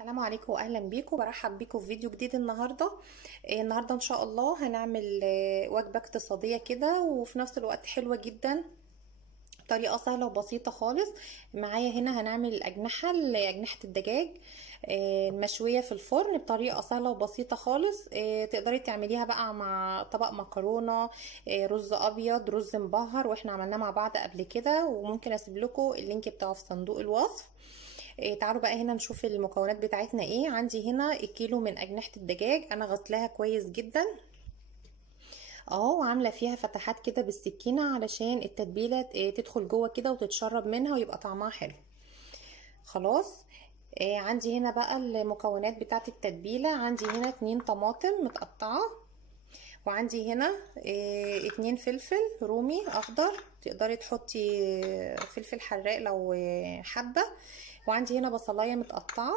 السلام عليكم واهلا بيكم، برحب بيكم في فيديو جديد النهارده. النهارده ان شاء الله هنعمل وجبه اقتصاديه كده وفي نفس الوقت حلوه جدا، طريقه سهله وبسيطه خالص. معايا هنا هنعمل اجنحه الدجاج المشويه في الفرن بطريقه سهله وبسيطه خالص. تقدري تعمليها بقى مع طبق مكرونه، رز ابيض، رز مبهر، واحنا عملناه مع بعض قبل كده، وممكن اسيب لكم اللينك بتاعه في صندوق الوصف. تعالوا بقى هنا نشوف المكونات بتاعتنا ايه. عندي هنا كيلو من اجنحه الدجاج، انا غسلاها كويس جدا اهو، وعامله فيها فتحات كده بالسكينه علشان التتبيله تدخل جوه كده وتتشرب منها ويبقى طعمها حلو. خلاص. عندي هنا بقى المكونات بتاعت التتبيله. عندي هنا 2 طماطم متقطعه، وعندي هنا 2 فلفل رومي اخضر، تقدري تحطي فلفل حراق لو حابه. وعندي هنا بصلايه متقطعه،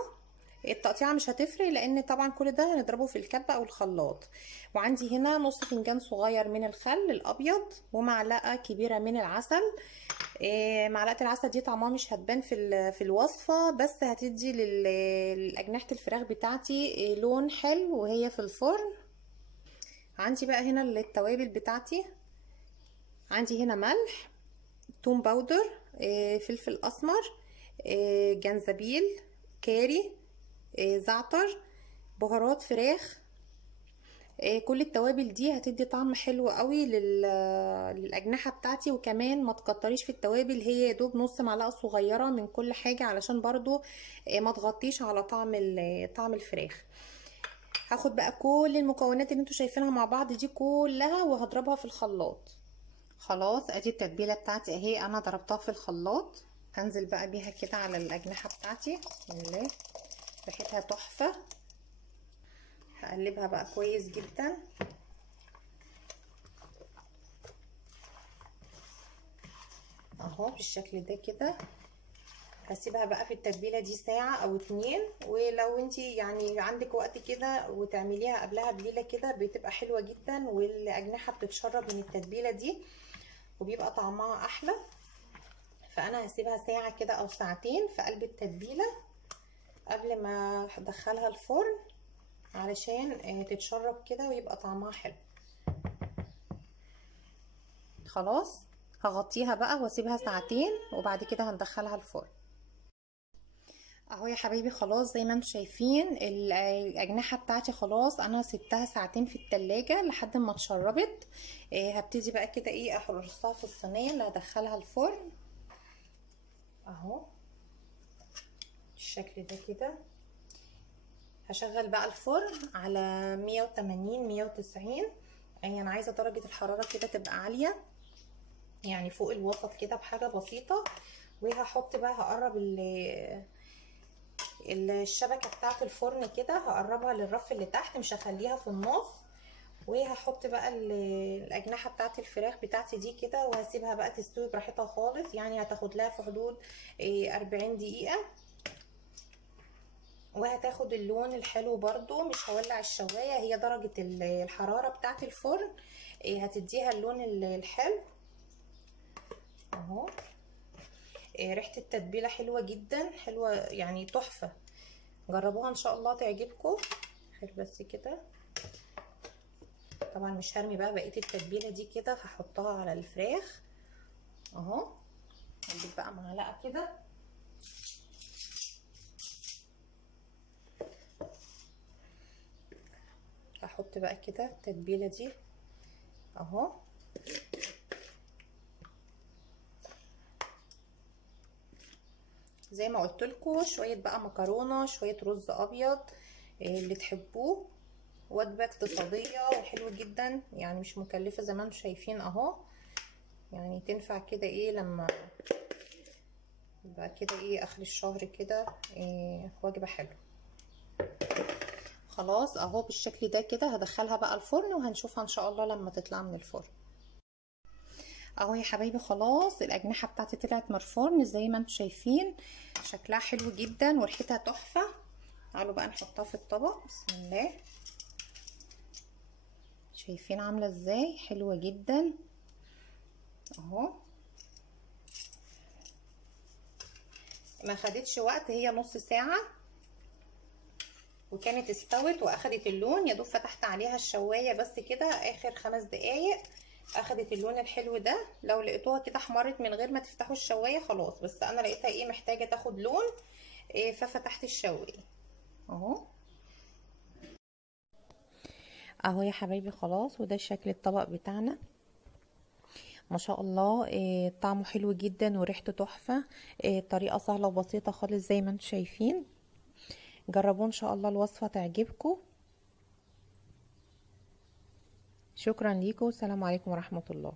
التقطيعه مش هتفرق لان طبعا كل ده هنضربه في الكبه او الخلاط. وعندي هنا نص فنجان صغير من الخل الابيض، ومعلقه كبيره من العسل. معلقه العسل دي طعمها مش هتبان في الوصفه، بس هتدي لاجنحه الفراخ بتاعتي لون حلو وهي في الفرن. عندي بقى هنا التوابل بتاعتي. عندي هنا ملح، توم باودر، فلفل اسمر، جنزبيل، كاري، زعتر، بهارات فراخ. كل التوابل دي هتدي طعم حلو قوي للاجنحه بتاعتي. وكمان ما تكتريش في التوابل، هي يا دوب نص معلقه صغيره من كل حاجه علشان برضو ما تغطيش على طعم الفراخ. هاخد بقى كل المكونات اللي انتوا شايفينها مع بعض دي كلها وهضربها في الخلاط. خلاص، ادي التتبيله بتاعتي اهي، انا ضربتها في الخلاط. هنزل بقى بيها كده على الاجنحه بتاعتي. بسم الله، ريحتها تحفه. هقلبها بقى كويس جدا اهو بالشكل ده كده. هسيبها بقى في التتبيله دي ساعه او 2، ولو انتي يعني عندك وقت كده وتعمليها قبلها بليله كده بتبقى حلوه جدا، والاجنحه بتتشرب من التتبيله دي وبيبقى طعمها احلى. فانا هسيبها ساعه كده او ساعتين في قلب التتبيله قبل ما ادخلها الفرن علشان تتشرب كده ويبقى طعمها حلو. خلاص، هغطيها بقى واسيبها ساعتين وبعد كده هندخلها الفرن اهو يا حبايبي. خلاص، زي ما انتم شايفين الاجنحه بتاعتي خلاص انا سبتها ساعتين في التلاجة لحد ما اتشربت. هبتدي بقى كده ارصها في الصينيه اللي هدخلها الفرن اهو بالشكل ده كده. هشغل بقى الفرن على 180 190، يعني انا عايزه درجه الحراره كده تبقى عاليه، يعني فوق الوسط كده بحاجه بسيطه. وهحط بقى هقرب الشبكه بتاعه الفرن كده، هقربها للرف اللي تحت، مش هخليها في النص. وهحط بقى الاجنحه بتاعه الفراخ بتاعتي دي كده، وهسيبها بقى تستوي براحتها خالص، يعني هتاخد لها في حدود 40 دقيقه، وهتاخد اللون الحلو برضو. مش هولع الشوايه، هي درجه الحراره بتاعه الفرن هتديها اللون الحلو اهو. ريحه التتبيله حلوه جدا، حلوه يعني تحفه. جربوها ان شاء الله تعجبكم. خير بس كده. طبعا مش هرمي بقى بقيه التتبيله دي كده، هحطها على الفراخ اهو. هجيب بقى معلقه كده هحط بقى كده التتبيله دي اهو. زي ما قلت لكم، شويه بقى مكرونه، شويه رز ابيض اللي تحبوه. وجبه اقتصاديه وحلوه جدا، يعني مش مكلفه زي ما انتم شايفين اهو. يعني تنفع كده لما يبقى كده اخر الشهر كده وجبه حلوه. خلاص اهو بالشكل ده كده، هدخلها بقى الفرن وهنشوفها ان شاء الله لما تطلع من الفرن اهو يا حبايبي. خلاص، الاجنحه بتاعتي طلعت من الفرن زي ما انتم شايفين، شكلها حلو جدا وريحتها تحفه. تعالوا بقى نحطها في الطبق. بسم الله، شايفين عامله ازاي؟ حلوه جدا اهو. ما خدتش وقت، هي نص ساعه وكانت استوت واخدت اللون. يا دوب فتحت عليها الشوايه بس كده اخر 5 دقايق اخدت اللون الحلو ده. لو لقيتوها كده احمرت من غير ما تفتحوا الشوايه خلاص، بس انا لقيتها ايه محتاجه تاخد لون، ففتحت الشوايه اهو. اهو يا حبايبي خلاص، وده شكل الطبق بتاعنا ما شاء الله. طعمه حلو جدا وريحته تحفه. طريقه سهله وبسيطه خالص زي ما انتم شايفين. جربوا ان شاء الله، الوصفه تعجبكم. شكرا ليكم، والسلام عليكم ورحمه الله.